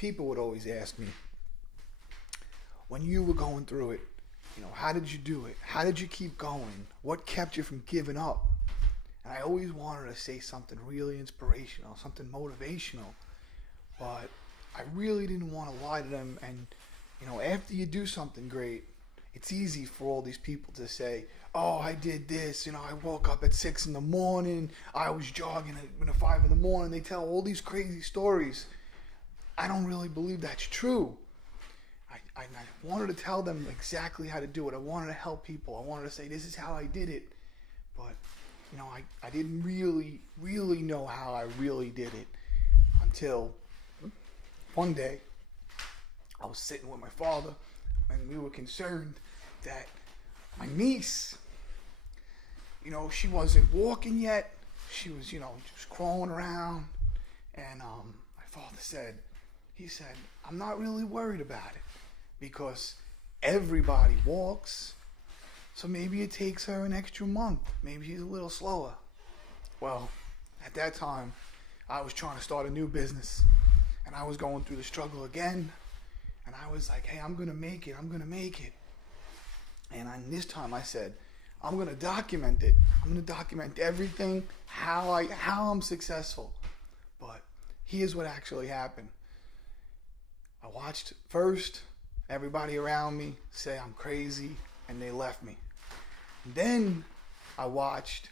people would always ask me, when you were going through it, how did you do it? How did you keep going? What kept you from giving up? And I always wanted to say something really inspirational, something motivational, but I really didn't want to lie to them. And, after you do something great, it's easy for all these people to say, oh, I did this, I woke up at 6 in the morning, I was jogging at 5 in the morning. They tell all these crazy stories. I don't really believe that's true. I wanted to tell them exactly how to do it. I wanted to help people. I wanted to say, this is how I did it. But, I didn't really know how I really did it until one day I was sitting with my father and we were concerned that my niece, she wasn't walking yet. She was, just crawling around. And my father said, I'm not really worried about it because everybody walks. So maybe it takes her an extra month. Maybe she's a little slower. Well, at that time, I was trying to start a new business. And I was going through the struggle again. And I was like, hey, I'm going to make it. I'm going to make it. And this time I said, I'm going to document it. I'm going to document everything, how I'm successful. But here's what actually happened. I watched first everybody around me say I'm crazy, and they left me. And then I watched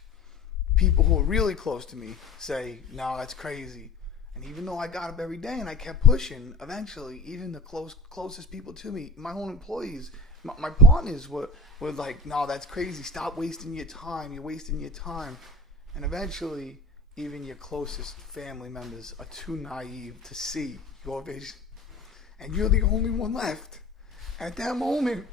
people who were really close to me say, no, that's crazy. And even though I got up every day and I kept pushing, eventually, even the closest people to me, my own employees, my partners were like, no, that's crazy. Stop wasting your time. You're wasting your time. And eventually, even your closest family members are too naive to see your vision. And you're the only one left. At that moment,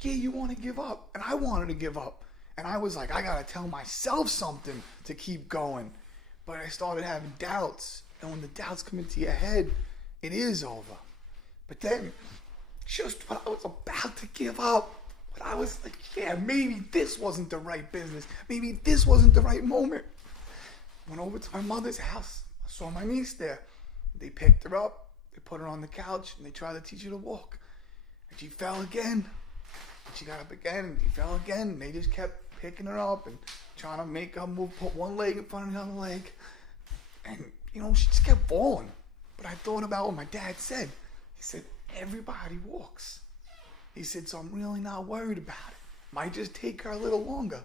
you want to give up. And I wanted to give up. And I was like, I got to tell myself something to keep going. But I started having doubts. And when the doubts come into your head, it is over. But then, just when I was about to give up, when I was like, yeah, maybe this wasn't the right business. Maybe this wasn't the right moment. Went over to my mother's house. I saw my niece there. They picked her up. They put her on the couch and they tried to teach her to walk. And she fell again. And she got up again and she fell again. And they just kept picking her up and trying to make her move, put one leg in front of the other leg. And, she just kept falling. But I thought about what my dad said. He said, everybody walks. He said, so I'm really not worried about it. Might just take her a little longer.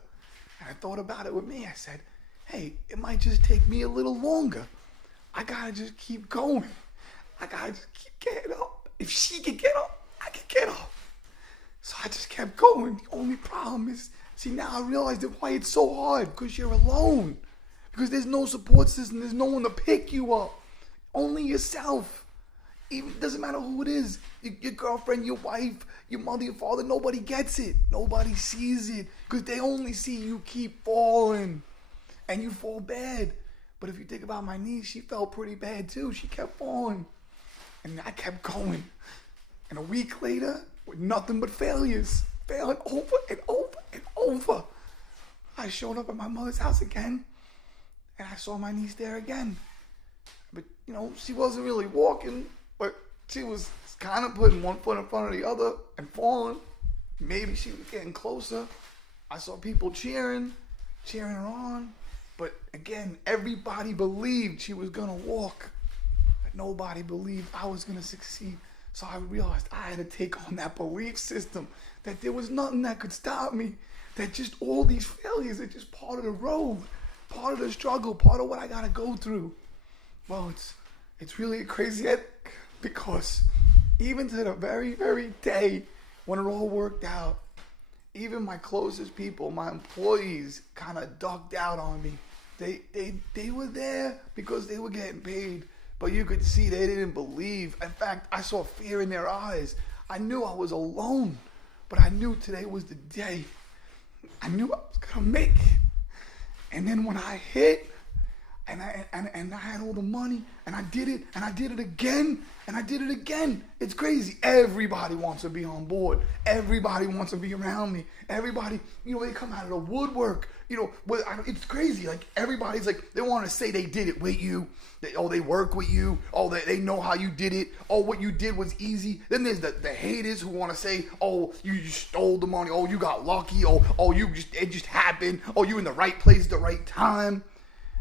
And I thought about it with me. I said, hey, it might just take me a little longer. I got to just keep going. I got to just keep getting up. If she can get up, I can get up. So I just kept going. The only problem is, now I realized why it's so hard. Because you're alone. Because there's no support system. There's no one to pick you up. Only yourself. Even it doesn't matter who it is. Your girlfriend, your wife, your mother, your father. Nobody gets it. Nobody sees it. Because they only see you keep falling. And you fall bad. But if you think about my niece, she fell pretty bad too. She kept falling. And I kept going. And a week later, with nothing but failures. Failing over and over and over. I showed up at my mother's house again. And I saw my niece there again. But, she wasn't really walking. But she was kind of putting one foot in front of the other and falling. Maybe she was getting closer. I saw people cheering her on. But again, everybody believed she was going to walk. But nobody believed I was going to succeed. So I realized I had to take on that belief system. That there was nothing that could stop me. That just all these failures are just part of the road. Part of the struggle. Part of what I got to go through. Well, it's really a crazy ethic. Because even to the very, very day when it all worked out, even my closest people, my employees, kind of ducked out on me. They were there because they were getting paid, but you could see they didn't believe. In fact, I saw fear in their eyes. I knew I was alone, but I knew today was the day. I knew I was going to make it. And then when I hit, and I had all the money, and I did it, and I did it again, and I did it again. It's crazy. Everybody wants to be on board. Everybody wants to be around me. Everybody, they come out of the woodwork. It's crazy. Like, everybody's like, they want to say they did it with you. They work with you. Oh, they know how you did it. Oh, what you did was easy. Then there's the haters who want to say, oh, you just stole the money. Oh, you got lucky. Oh, it just happened. Oh, you in the right place at the right time.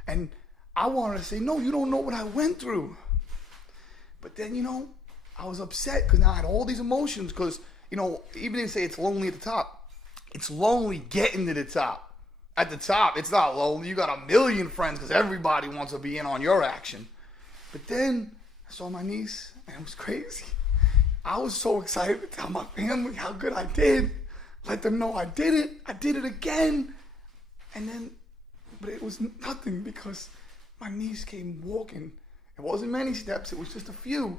And I wanted to say, no, you don't know what I went through. But then, I was upset because now I had all these emotions because, even if you say it's lonely at the top, it's lonely getting to the top. At the top, it's not lonely. You got a million friends because everybody wants to be in on your action. But then I saw my niece and it was crazy. I was so excited to tell my family how good I did. Let them know I did it. I did it again. But it was nothing because my niece came walking. It wasn't many steps, it was just a few.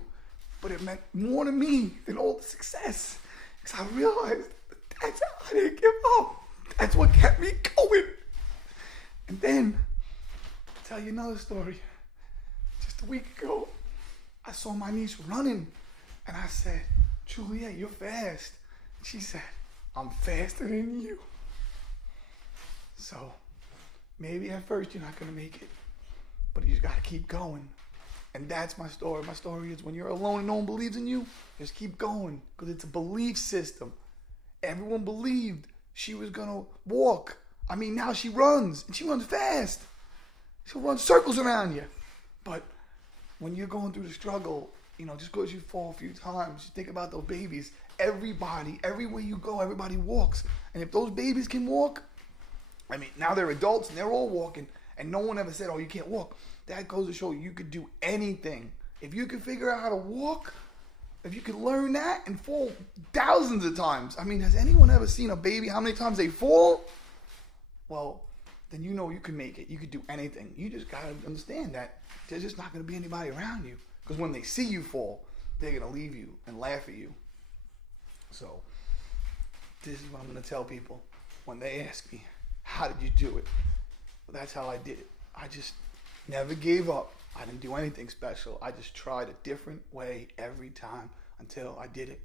But it meant more to me than all the success. Because I realized that's how I didn't give up. That's what kept me going. And then, I'll tell you another story. Just a week ago, I saw my niece running. And I said, Juliet, you're fast. She said, I'm faster than you. So, maybe at first you're not going to make it. But you just got to keep going. And that's my story. My story is when you're alone and no one believes in you, just keep going. Because it's a belief system. Everyone believed she was going to walk. I mean, now she runs. And she runs fast. She'll run circles around you. But when you're going through the struggle, just because you fall a few times, you think about those babies. Everybody, everywhere you go, everybody walks. And if those babies can walk, I mean, now they're adults and they're all walking. And no one ever said, oh, you can't walk. That goes to show you could do anything. If you can figure out how to walk, if you could learn that and fall thousands of times. I mean, has anyone ever seen a baby, how many times they fall? Well, then you can make it. You could do anything. You just got to understand that there's just not going to be anybody around you. Because when they see you fall, they're going to leave you and laugh at you. So, this is what I'm going to tell people when they ask me, how did you do it? Well, that's how I did it. I just never gave up. I didn't do anything special. I just tried a different way every time until I did it.